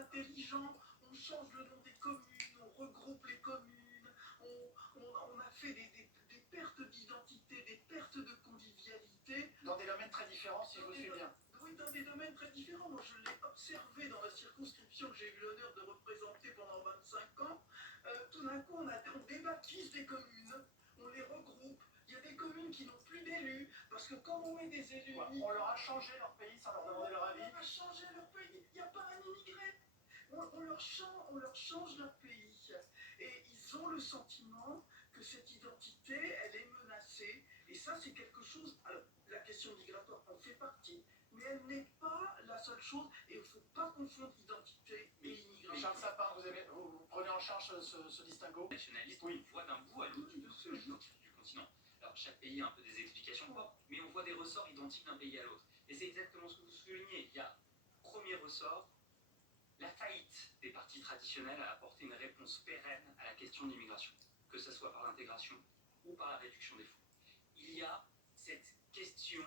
intelligent, on change le nom des communes, on regroupe les communes, on a fait des pertes d'identité, des pertes de convivialité. Dans des domaines très différents, si je vous suis bien. Oui, dans des domaines très différents. Moi, je l'ai observé dans la circonscription que j'ai eu l'honneur de représenter pendant 25 ans. Tout d'un coup, on débaptise des communes, on les regroupe. Il y a des communes qui n'ont plus d'élus, parce que quand on met des élus... Ouais, on leur a changé leur pays sans leur demander leur avis. On a changé leur pays. Il n'y a pas un immigré. On leur change leur pays. Et ils ont le sentiment que cette identité, elle est menacée. Et ça, c'est quelque chose... Alors, la question migratoire en fait partie, mais elle n'est pas la seule chose. Et il ne faut pas confondre identité et immigration. Charles Sapin, vous prenez en charge ce distinguo nationaliste, oui. on voit d'un bout à l'autre du continent. Alors chaque pays a un peu des explications propres, mais on voit des ressorts identiques d'un pays à l'autre. Et c'est exactement ce que vous soulignez. Il y a, premier ressort, la faillite des partis traditionnels à apporter une réponse pérenne à la question de l'immigration, que ce soit par l'intégration ou par la réduction des flux. Il y a cette question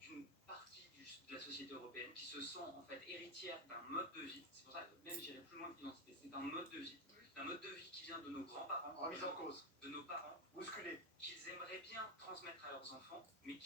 d'une partie de la société européenne qui se sent en fait héritière d'un mode de vie. C'est pour ça que même j'irai plus loin que l'identité, c'est un mode de vie. D'un mode de vie qui vient de nos grands-parents, remise en cause, de nos parents, bousculé, qu'ils aimeraient bien transmettre à leurs enfants, mais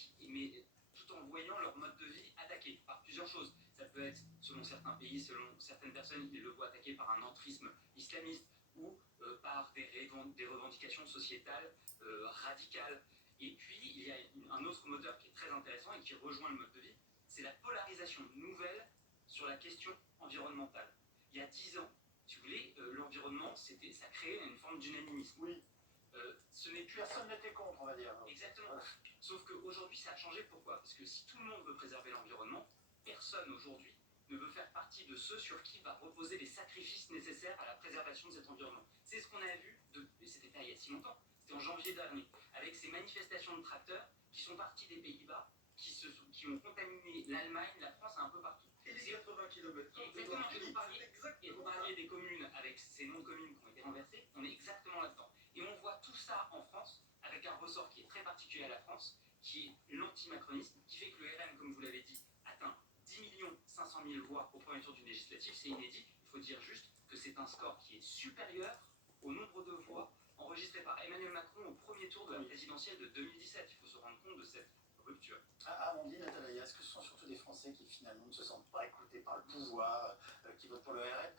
tout en voyant leur mode de vie attaqué par plusieurs choses. Ça peut être, selon certains pays, selon certaines personnes, ils le voient attaqué par un entrisme islamiste ou par des revendications sociétales radicales. Et puis, il y a un autre moteur qui est très intéressant et qui rejoint le mode de vie, c'est la polarisation nouvelle sur la question environnementale. Il y a 10 ans, si vous voulez, l'environnement, ça créait une forme d'unanimisme. oui. Ce n'est plus... Personne n'était contre, on va dire. Exactement. Sauf qu'aujourd'hui, ça a changé. Pourquoi? Parce que si tout le monde veut préserver l'environnement, personne aujourd'hui ne veut faire partie de ceux sur qui va reposer les sacrifices nécessaires à la préservation de cet environnement. C'est ce qu'on a vu, c'était pas il y a si longtemps, c'était en janvier dernier, avec ces manifestations de tracteurs qui sont partis des Pays-Bas, qui ont contaminé l'Allemagne, la France, un peu partout. Et les 80 km. Exactement. Et vous parliez des communes avec ces noms de communes qui ont été renversés, on est exactement là-dedans. Et on voit tout ça en France, avec un ressort qui est très particulier à la France, qui est l'antimacronisme, qui fait que le RN, comme vous l'avez dit, atteint 10 500 000 voix au premier tour d'une législative. C'est inédit. Il faut dire juste que c'est un score qui est supérieur au nombre de voix enregistrées par Emmanuel Macron au premier tour de la présidentielle de 2017. Il faut se rendre compte de cette rupture. Amandine Atalaya, est-ce que ce sont surtout des Français qui finalement ne se sentent pas écoutés par le pouvoir, qui votent pour le RN